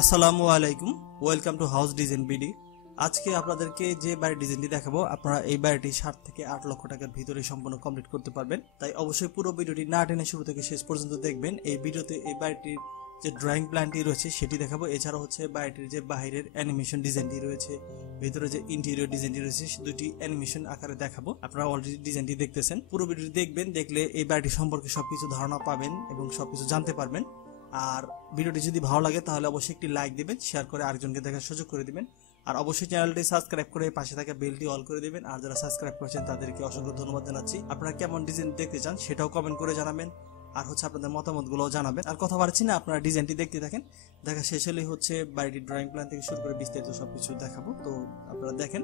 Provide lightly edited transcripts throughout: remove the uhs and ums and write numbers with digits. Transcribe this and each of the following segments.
আসসালামু আলাইকুম, welcome to house design BD. আজকে আপনাদেরকে যে বাড়ির ডিজাইনটি দেখাবো, আপনারা এই বাড়িটি 7 থেকে 8 লক্ষ টাকার ভিতরে সম্পূর্ণ কমপ্লিট করতে পারবেন। তাই অবশ্যই পুরো ভিডিওটি না টেনে শুরু থেকে শেষ পর্যন্ত দেখবেন। এই ভিডিওতে এই বাড়িটির যে ড্রয়িং প্ল্যানটি রয়েছে সেটি দেখাবো। এছাড়া হচ্ছে বাড়িটির যে বাইরের অ্যানিমেশন ডিজাইনটি রয়েছে, ভিতরে যে ইন্টেরিয়র ডিজাইনটি রয়েছে, দুটি অ্যানিমেশন আকারে দেখাবো। আপনারা অলরেডি ডিজাইনটি দেখতেছেন, পুরো ভিডিওটি দেখবেন। দেখলে এই বাড়িটি সম্পর্কে সবকিছু ধারণা পাবেন এবং সবকিছু জানতে পারবেন। আর ভিডিওটি যদি ভালো লাগে তাহলে অবশ্যই একটি লাইক দিবেন, শেয়ার করে আরেকজনকে দেখার সুযোগ করে দিবেন। আর অবশ্যই চ্যানেলটি সাবস্ক্রাইব করে পাশে থাকা বেলটি অল করে দিবেন। আর যারা সাবস্ক্রাইব করেছেন তাদেরকে অসংখ্য ধন্যবাদ জানাচ্ছি। আপনারা কেমন ডিজাইন দেখতে চান সেটাও কমেন্ট করে জানাবেন, আর হচ্ছে আপনাদের মতামতগুলোও জানাবেন। আর কথা বাড়ছি না, আপনারা ডিজাইনটি দেখতে থাকেন। দেখা শেষ হলেই হচ্ছে বাড়িটির ড্রয়িং প্ল্যান থেকে শুরু করে বিস্তারিত সবকিছু দেখাবো, তো আপনারা দেখেন।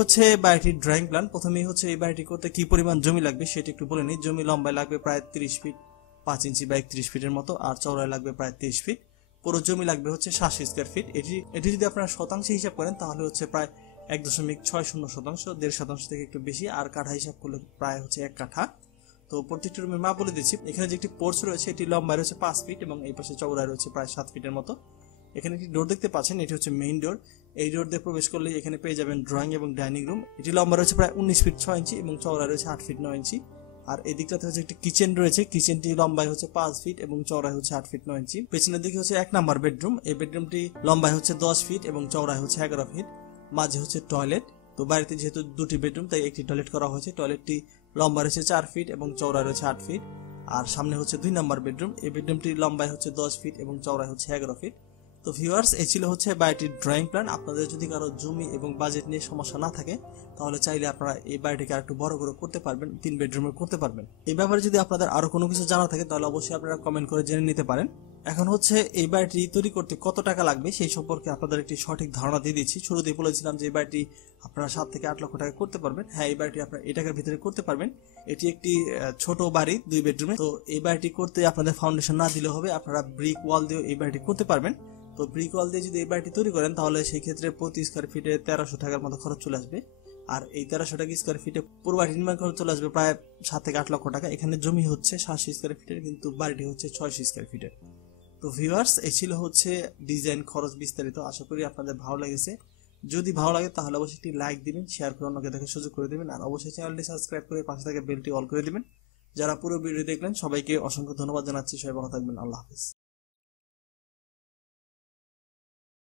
হচ্ছে বাড়িটির ড্রয়িং প্ল্যান। প্রথমেই হচ্ছে এই বাড়িটি করতে কি পরিমাণ জমি লাগবে সেটা একটু বলে নিই। জমি লম্বায় লাগবে প্রায় 30 ফিট 5 ইঞ্চি বা 31 ফিটের মতো, আর চওড়ায় লাগবে প্রায় 23 ফিট। পুরো জমি লাগবে হচ্ছে 700 স্কয়ার ফিট। এটি যদি আপনারা শতাংশে হিসাব করেন তাহলে হচ্ছে প্রায় 1.60 শতাংশ, 1.5 শতাংশ থেকে একটু বেশি। আর কাঠা হিসাব করলে প্রায় হচ্ছে 1 কাঠা। তো প্রত্যেকটি রুমের মাপ বলে দিচ্ছি। এখানে যে একটি পোর্চ রয়েছে এটি লম্বায় রয়েছে 5 ফিট এবং এই পাশে চওড়ায় রয়েছে প্রায় 7 ফিটের মতো। এখানে একটি ডোর দেখতে পাচ্ছেন, এটি হচ্ছে মেইন ডোর। এই ডোর দিয়ে প্রবেশ করলে এখানে পেয়ে যাবেন ড্রয়িং এবং ডাইনিং রুম। এটি লম্বা রয়েছে প্রায় 19 ফিট 6 ইঞ্চি এবং চওড়া রয়েছে 8 ফিট 9 ইঞ্চি। আর এই দিকটাতে হচ্ছে একটি কিচেন রয়েছে, কিচেনটি লম্বায় হচ্ছে 5 ফিট এবং চওড়ায় হচ্ছে 8 ফিট 9 ইঞ্চি। পেছনের দিকে হচ্ছে 1 নাম্বার বেডরুম। এই বেডরুমটি লম্বায় হচ্ছে 10 ফিট এবং চওড়ায় হচ্ছে 11 ফিট। মাঝে হচ্ছে টয়লেট। তো বাড়িতে যেহেতু দুটি বেডরুম তাই একটি টয়লেট করা হয়েছে। টয়লেটটি লম্বা রয়েছে 4 ফিট এবং চওড়া রয়েছে 8 ফিট। আর সামনে হচ্ছে 2 নম্বর বেডরুম। এই বেডরুমটির লম্বায় হচ্ছে 10 ফিট এবং চওড়ায় হচ্ছে 11 ফিট। তো ভিউয়ার্স, এই ছিল হচ্ছে বাড়িটির ড্রয়িং প্ল্যান। আপনাদের যদি কারো জমি এবং বাজেট নিয়ে সমস্যা না থাকে তাহলে চাইলে আপনারা এই বাড়িটিকে আরেকটু বড় করে করতে পারবেন, 3 বেডরুমের করতে পারবেন। এই ব্যাপারে যদি আপনাদের আরো কোনো কিছু জানা থাকে তাহলে অবশ্যই আপনারা কমেন্ট করে জেনে নিতে পারেন। এখন হচ্ছে এই বাড়িটি তৈরি করতে কত টাকা লাগবে সেই সম্পর্কে আপনাদের একটি সঠিক ধারণা দিয়ে দিচ্ছি। শুরুতেই বলেছিলাম যে এই বাড়িটি আপনারা 7 থেকে 8 লক্ষ টাকা করতে পারবেন। হ্যাঁ, এই বাড়িটি আপনারা এই টাকার ভিতরে করতে পারবেন। এটি একটি ছোট বাড়ি, 2 বেডরুমে। তো এই বাড়িটি করতে আপনাদের ফাউন্ডেশন না দিলে হবে, আপনারা ব্রিক ওয়াল দিয়ে এই বাড়িটি করতে পারবেন। তো ব্রিক ওয়াল দিয়ে যদি এই বাড়িটি তৈরি করেন তাহলে সেই ক্ষেত্রে প্রতি স্কয়ার ফিটে 1300 টাকার মতো খরচ চলে আসবে। আর এই 1300 টাকা স্কয়ার ফিটে পুরো বাড়ি নির্মাণ খরচ চলে আসবে প্রায় 7 থেকে 8 লক্ষ টাকা। এখানে জমি হচ্ছে 700 স্কয়ার ফিটের, কিন্তু বাড়িটি হচ্ছে 600 স্কয়ার ফিটের। তো ভিউয়ার্স, এই ছিল হচ্ছে ডিজাইন, খরচ বিস্তারিত। আশা করি আপনাদের ভালো লেগেছে। যদি ভালো লাগে তাহলে অবশ্যই একটি লাইক দিবেন, শেয়ার করে অন্যকে দেখার সুযোগ করে দিবেন। আর অবশ্যই চ্যানেলটি সাবস্ক্রাইব করে পাশে থাকা বেলটি অল করে দিবেন। যারা পুরো ভিডিও দেখলেন সবাইকে অসংখ্য ধন্যবাদ জানাচ্ছি। সবাই ভালো থাকবেন। আল্লাহ হাফেজ।